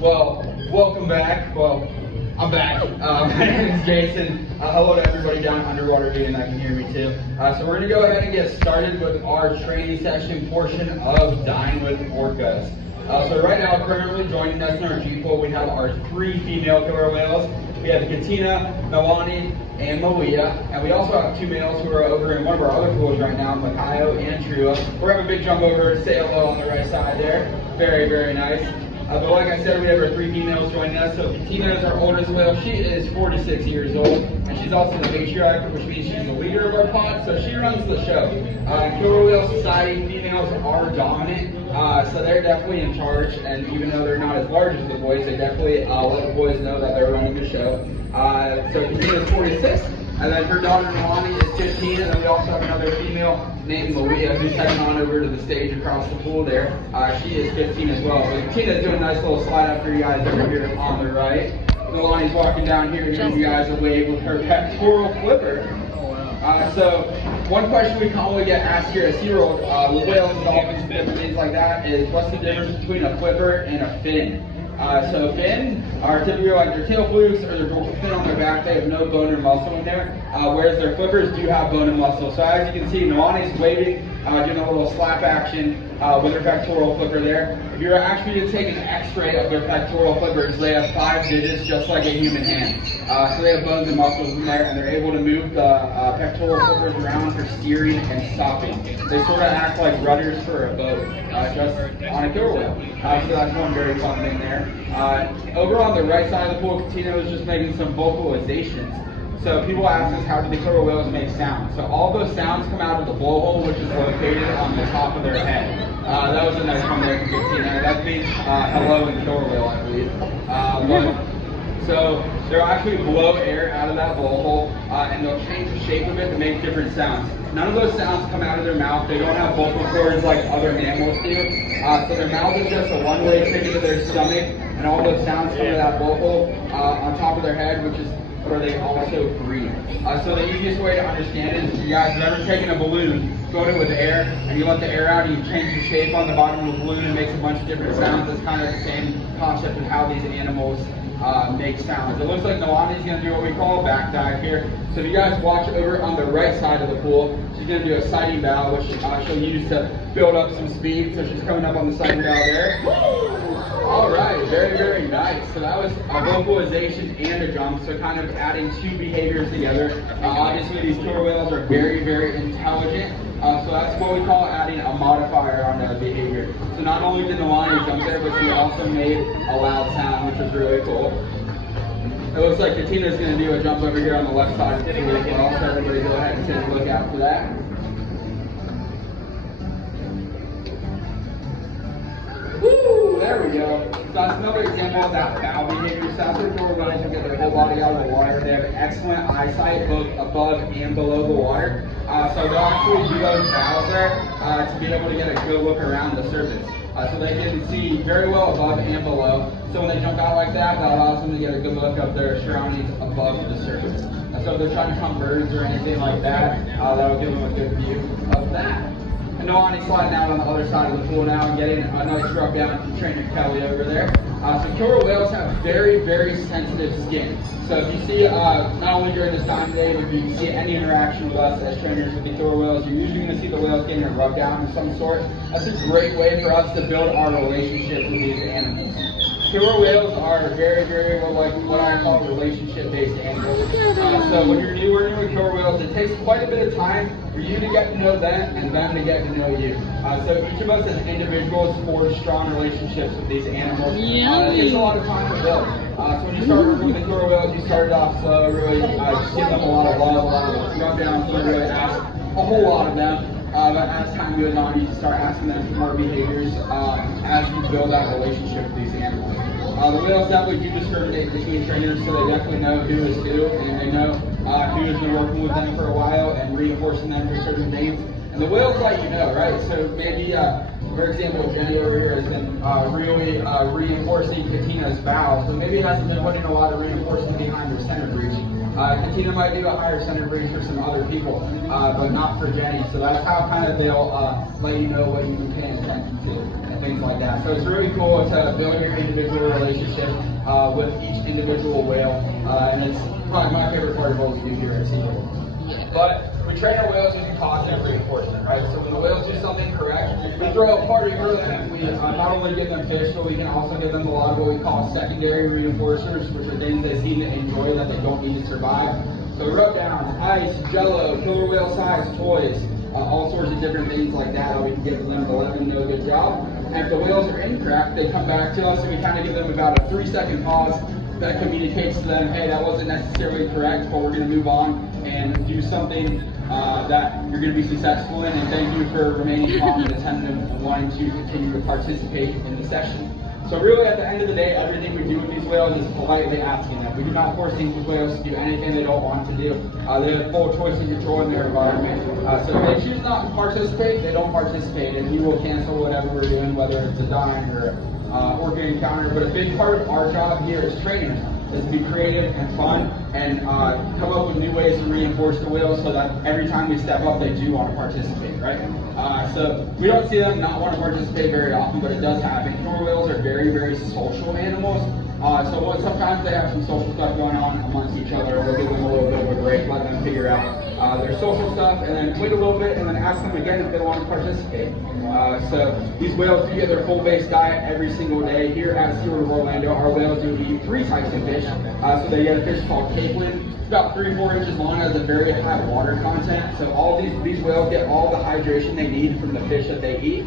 Well, welcome back. Well, I'm back. My name is Jason. Hello to everybody down underwater viewing that can hear me too. So we're going to go ahead and get started with our training session portion of DINE with ORCAS. So right now, currently joining us in our G-pool, we have our 3 female killer whales. We have Katina, Milani, and Malia, and we also have 2 males who are over in one of our other pools right now, Makayo and Trua. We're having a big jump over to say hello on the right side there. Very, very nice. But like I said, we have our 3 females joining us. So Katina is our oldest whale. She is 46 years old, and she's also the matriarch, which means she's the leader of our pod, so she runs the show. Killer Whale Society females are dominant, so they're definitely in charge, and even though they're not as large as the boys, they definitely let the boys know that they're running the show. So Katina is 46, and then her daughter Milani is 15, and then we also have another female named Malia who's heading on over to the stage across the pool there. She is 15 as well. So Katina's doing a nice little slide up for you guys over here on the right. Milani's walking down here giving you guys a wave with her pectoral flipper. So one question we commonly get asked here at SeaWorld with whales and dolphins and different things like that is, what's the difference between a flipper and a fin? So fin are typically like their tail flukes or their fin on their back. They have no bone or muscle in there, whereas their flippers do have bone and muscle. So as you can see, Milani's waving, doing a little slap action with her pectoral flipper there. If you were actually to take an x-ray of their pectoral flippers, they have 5 digits just like a human hand. So they have bones and muscles in there, and they're able to move the pectoral flippers around for steering and stopping. They sort of act like rudders for a boat, just on a killer whale. So that's one very fun thing there. Over on the right side of the pool, Katina was just making some vocalizations. So people ask us, how do the killer whales make sound? So all those sounds come out of the blowhole, which is located on the top of their head. That was a nice one there from Katina. That means hello in killer whale, I believe. So they'll actually blow air out of that blowhole, and they'll change the shape of it to make different sounds. None of those sounds come out of their mouth. They don't have vocal cords like other mammals do. So their mouth is just a one-way ticket to their stomach, and all those sounds come to that blowhole on top of their head, which is where they also breathe. So the easiest way to understand it is, if you guys have ever taken a balloon, filled it with air, and you let the air out and you change the shape on the bottom of the balloon and it makes a bunch of different sounds. It's kind of the same concept of how these animals make sounds. It looks like Milani's going to do what we call a back dive here. So if you guys watch over on the right side of the pool, she's going to do a sighting bow, which she'll use to build up some speed. So she's coming up on the sighting bow there. All right, very, very nice. So that was a vocalization and a jump, so kind of adding 2 behaviors together. Obviously, these killer whales are very, very intelligent. So that's what we call adding a modifier on their behavior. So not only did Milani jump there, but she also made a loud sound, which was really cool. It looks like Katina's going to do a jump over here on the left side of the pool as well, so everybody go ahead and take a look out for that. Woo! There we go. So that's another example of that bow behavior. So that's where killer whales will get their whole body out of the water. They have excellent eyesight both above and below the water. So they'll actually do those bows there to be able to get a good look around the surface. So they can see very well above and below. So when they jump out like that, that allows them to get a good look of their surroundings above the surface. So if they're trying to hunt birds or anything like that, that'll give them a good view of that. And Milani's sliding out on the other side of the pool now and getting a nice rub down from trainer Kelly over there. So killer whales have very, very sensitive skin. So if you see, not only during this time today, but if you see any interaction with us as trainers with the killer whales, you're usually going to see the whales getting a rub down of some sort. That's a great way for us to build our relationship with these animals. Killer whales are very, very like what I call relationship-based animals. So when you're new working with killer whales, it takes quite a bit of time for you to get to know them and them to get to know you. So each of us as individuals forge strong relationships with these animals. It takes a lot of time to build. So when you start working with the killer whales, you started off slow, really just give them a lot of love, a lot of rub downs, so really ask a whole lot of them. But as time goes on, you start asking them for more behaviors as you build that relationship with these animals. The whales definitely do discriminate between trainers, so they definitely know who is who, and they know who has been working with them for a while and reinforcing them for certain things. And the whales let you know, right? So maybe, for example, Jenny over here has been really reinforcing Katina's bow, so maybe it hasn't been putting a lot of reinforcement behind her center breach. Katina might do a higher center breeze for some other people, but not for Jenny. So that's how kind of they'll let you know what you can pay attention to and things like that. So it's really cool to build your individual relationship with each individual whale, and it's probably my favorite part of what we do here at SeaWorld. But we train our whales using positive reinforcement, right? So when the whales do something correct, we throw a party for them, and we not only give them fish, but we can also give them a lot of what we call secondary reinforcers, which are things they seem to enjoy that they don't need to survive. So we wrote down ice, jello, killer whale size toys, all sorts of different things like that we can give them to let them do a good job. And if the whales are incorrect, they come back to us, and we kind of give them about a 3-second pause that communicates to them, hey, that wasn't necessarily correct, but we're going to move on and do something that you're going to be successful in, and thank you for remaining calm and attentive and wanting to continue to participate in the session. So really at the end of the day, everything we do with these whales is politely asking them. We do not force these whales to do anything they don't want to do. They have full choice and control in their environment. So if they choose not to participate, they don't participate, and we will cancel whatever we're doing, whether it's a DINE or orca encounter. But a big part of our job here is training them. Is to be creative and fun and come up with new ways to reinforce the whales so that every time we step up, they do want to participate, right? So we don't see them not want to participate very often, but it does happen. Killer whales are very, very social animals. So sometimes they have some social stuff going on amongst each other. We'll give them a little bit of a break, let them figure out their social stuff, and then wait a little bit, and then ask them again if they want to participate. So these whales do get their full-base diet every single day. Here at SeaWorld of Orlando, our whales do eat 3 types of fish. So they get a fish called capelin. It's about 3-4 inches long, has a very high water content. So all these whales get all the hydration they need from the fish that they eat.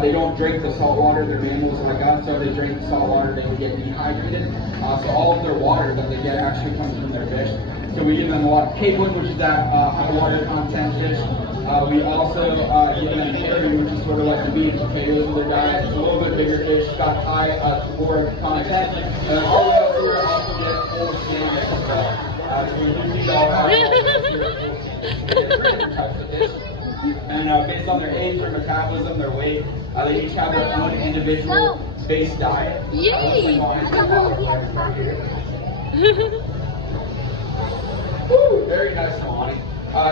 They don't drink the salt water. They're mammals like us, so if they drink the salt water, they would get dehydrated. So all of their water that they get actually comes from their fish. So we give them a lot of capelin, which is that high water content fish. We also give them carry, which is sort of like the meat and potatoes of their diet. It's a little bit bigger fish, got high caloric content. And our whales here also get full skin as well. So we do feed all our different types of fish. And based on their age, their metabolism, their weight, they each have their own individual base diet. Yay! Woo, very nice, Alani.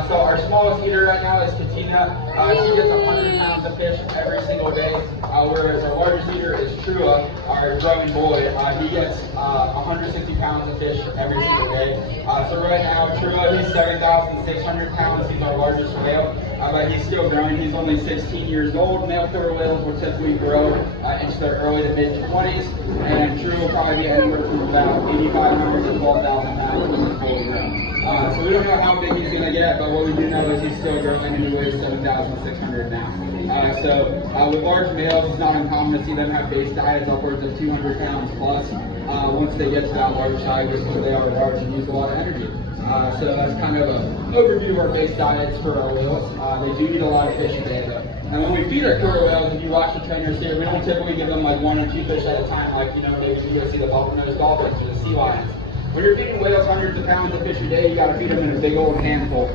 So our smallest eater right now is Katina. She gets 100 pounds of fish every single day, whereas our largest eater is Trua, our growing boy. He gets 160 pounds of fish every single day. So right now, Trua, he's 7,600 pounds. He's our largest whale, but he's still growing. He's only 16 years old. Male killer whales will typically grow into their early to mid-20s, and Trua will probably be anywhere from about 8,500 to 12,000 pounds when he's fully grown. So we don't know how big he's going to get, but what we do know is he's still growing, and he weighs 7,600 now. With large males, it's not uncommon to see them have base diets upwards of 200 pounds plus once they get to that large size, just because they are large and use a lot of energy. So that's kind of an overview of our base diets for our whales. They do eat a lot of fish a day, though. And when we feed our killer whales, if you watch the trainers here, we don't typically give them like 1 or 2 fish at a time, like you go see the bottlenose dolphins or the sea lions. When you're feeding whales hundreds of pounds of fish a day, you got to feed them in a big old handful.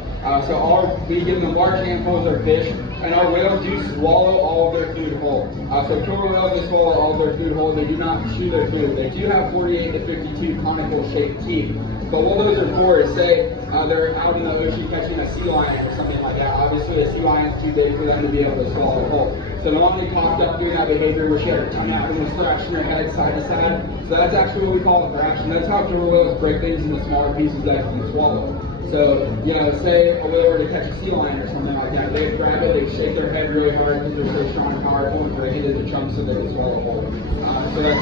We give them large handfuls of fish, and our whales do swallow all of their food whole. So killer whales, they swallow all of their food whole. They do not chew their food. They do have 48 to 52 conical shaped teeth. But what those are for is, say they're out in the ocean catching a sea lion or something like that. Obviously, a sea lion's too big for them to be able to swallow whole. So the one they popped up doing that behavior where she had her tongue out and was thrashing her head side to side. So that's actually what we call a thrash, and that's how killer whales break things into smaller pieces that can swallow. So, say a whale were to catch a sea lion or something like that, they'd grab it, they'd shake their head really hard because they're so strong and powerful, and break it into chunks so they can swallow whole. So that's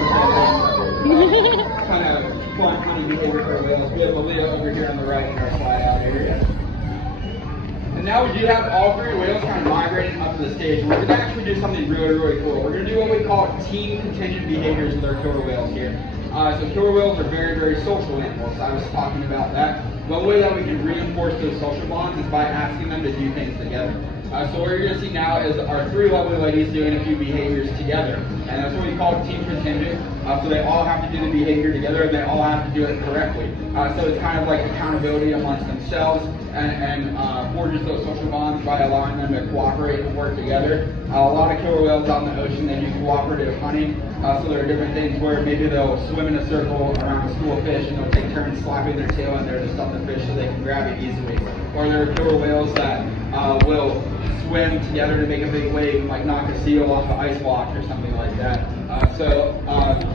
kind of fun, funny behavior for whales. We have Aaliyah over here on the right in our slide out area. And now we do have all 3 whales kind of migrating up to the stage. We're going to actually do something really, really cool. We're going to do what we call team contingent behaviors with our killer whales here. So killer whales are very, very social animals. I was talking about that. One way that we can reinforce those social bonds is by asking them to do things together. So what you're going to see now is our 3 lovely ladies doing a few behaviors together. And that's what we call team contingent. So they all have to do the behavior together, and they all have to do it correctly. So it's kind of like accountability amongst themselves, and forges those social bonds by allowing them to cooperate and work together. A lot of killer whales out in the ocean, they do cooperative hunting, so there are different things where maybe they'll swim in a circle around a school of fish and they'll take turns slapping their tail in there to stop the fish so they can grab it easily. Or there are killer whales that will swim together to make a big wave and like knock a seal off an ice block or something like that. So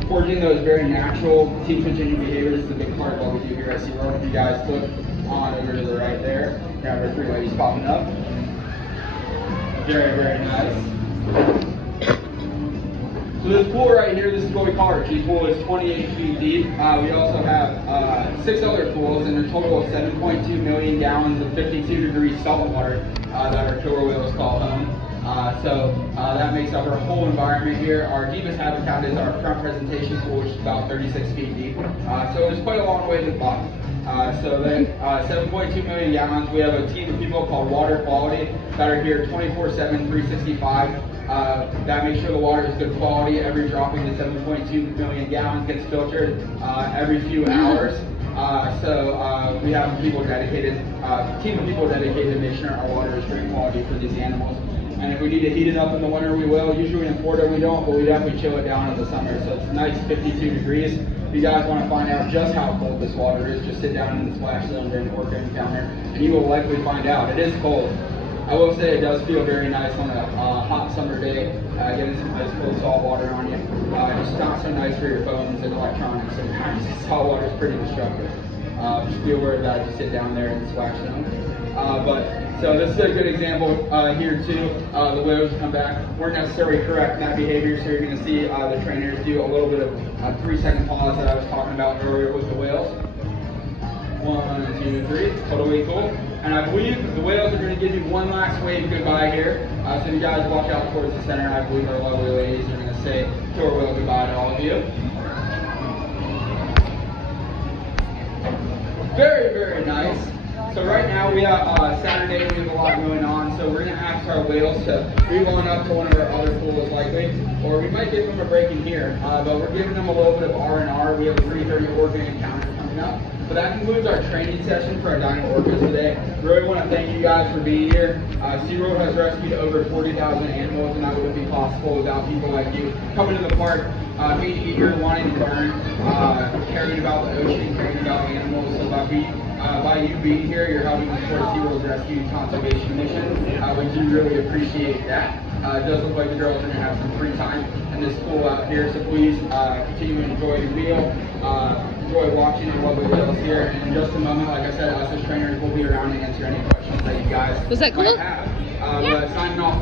forging those very natural team continuing behaviors is a big part of what we do here at SeaWorld. If you guys look on over to the right there, you have our 3 ladies popping up. Very, very nice. So this pool right here, this is what we call our G pool. It's 28 feet deep. We also have 6 other pools and a total of 7.2 million gallons of 52 degree salt water that our killer whales call home. So that makes up our whole environment here. Our deepest habitat is our front presentation pool, which is about 36 feet deep. So it's quite a long way to the bottom. So then 7.2 million gallons. We have a team of people called Water Quality that are here 24/7, 365. That makes sure the water is good quality. Every dropping of 7.2 million gallons gets filtered every few hours. So we have people dedicated, team of people dedicated to make sure our water is great quality for these animals. And if we need to heat it up in the winter, we will. Usually in Florida we don't, but we definitely chill it down in the summer. So it's nice 52 degrees. If you guys want to find out just how cold this water is, just sit down in the splash zone during the orca encounter, and you will likely find out. It is cold. I will say it does feel very nice on a hot summer day, getting some nice cold salt water on you. It's not so nice for your phones and electronics sometimes. Salt water is pretty destructive. Just be aware of that. Just sit down there in the splash zone. So this is a good example here too. The whales come back. We're necessarily correct in that behavior, so you're going to see the trainers do a little bit of 3-second pause that I was talking about earlier with the whales. 1, 2, 3. Totally cool. And I believe the whales are going to give you one last wave goodbye here. So you guys walk out towards the center. I believe our lovely ladies are going to say killer whale goodbye to all of you. Very, very nice. So right now we have Saturday, we have a lot going on, so we're going to ask our whales to move on up to one of our other pools likely, or we might give them a break in here, but we're giving them a little bit of R&R. We have a 3:30 orca encounter coming up. So that concludes our training session for our DINE ORCAS today. We really want to thank you guys for being here. SeaWorld has rescued over 40,000 animals, and that wouldn't be possible without people like you coming to the park, being eager, wanting to learn, caring about the ocean, caring about animals. So by you being here, you're helping support SeaWorld's rescue and conservation mission. We do really appreciate that. It does look like the girls are going to have some free time in this pool out here, so please continue to enjoy your meal. Enjoy watching and lovely whales here. And in just a moment, like I said, us as trainers will be around to answer any questions that you guys might have. But signing off.